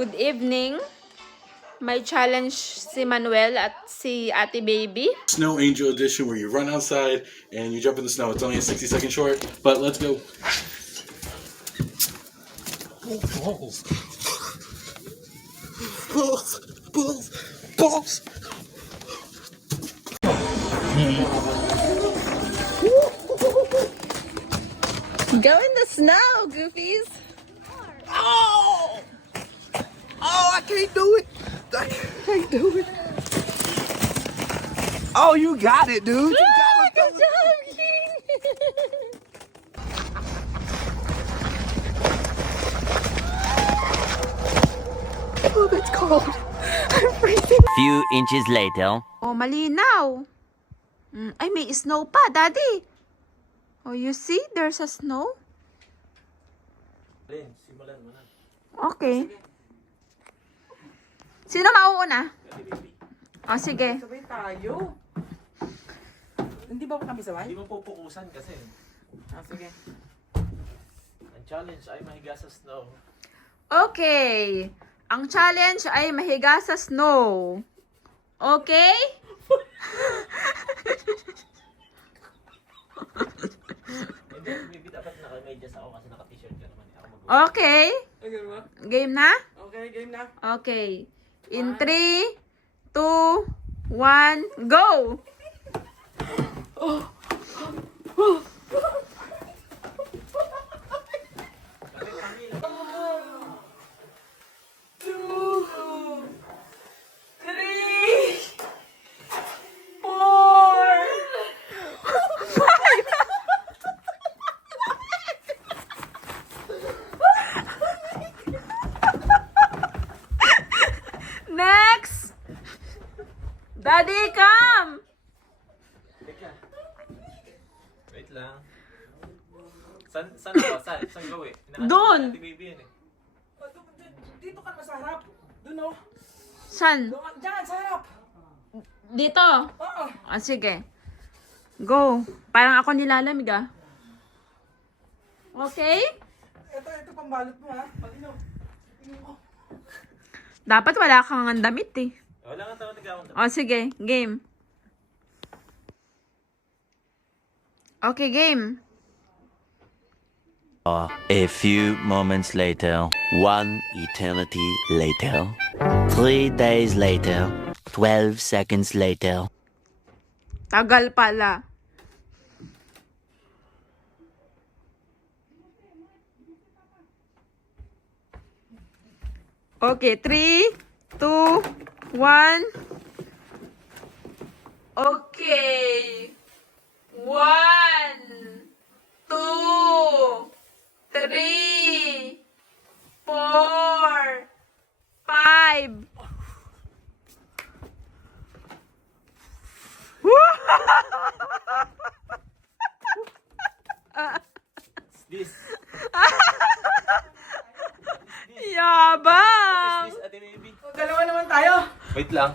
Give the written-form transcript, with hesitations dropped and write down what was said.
Good evening. May challenge si Manuel at si Ate Baby. Snow Angel edition where you run outside and you jump in the snow. It's only a 60-second short, but let's go. Oh, balls. Balls. Balls. Balls. Go in the snow, goofies. Oh! Oh, I can't do it. I can't do it. Oh, you got it, dude. You got it. Good job, King. Oh, it's cold. I'm freezing. Few inches later. Oh, malinaw. Ay, may snow pa, Daddy. Oh, you see? There's a snow. Okay. Sino mauuna? Oh, sige. Sabay tayo. Hindi ba kami sabay? Hindi mo pupukusan kasi. Sige. Ang challenge ay mahiga sa snow. Okay. Ang challenge ay mahiga sa snow. Okay? Hindi, maybe dapat naka-medyas ako kasi naka-t-shirt ka naman. Ako mag- Okay. Okay ba? Game na? Okay, game na. Okay. In 3, 2, 1, go! Next! Daddy, come! Teka. Wait lang. Saan ako? Saan gawin? Doon. Ate Baby yan eh. Dito ka na sa harap. Doon oh. San? Doon, dyan, sa harap. Dito? Oo. Ah, sige. Go. Parang ako nilalamig ah. Okay? Ito pambalot mo ha. Palino. Dapat wala kang damit eh. Wala nga tawag nag-awang. O, sige. Game. Okay, game. A few moments later. One eternity later. 3 days later. 12 seconds later. Tagal pala. Okay, 3, 2, 1. Okay. 1, 2, 3, 4, 5. This. Yabang! This, Ate Baby. Dalawa naman tayo. Wait lang.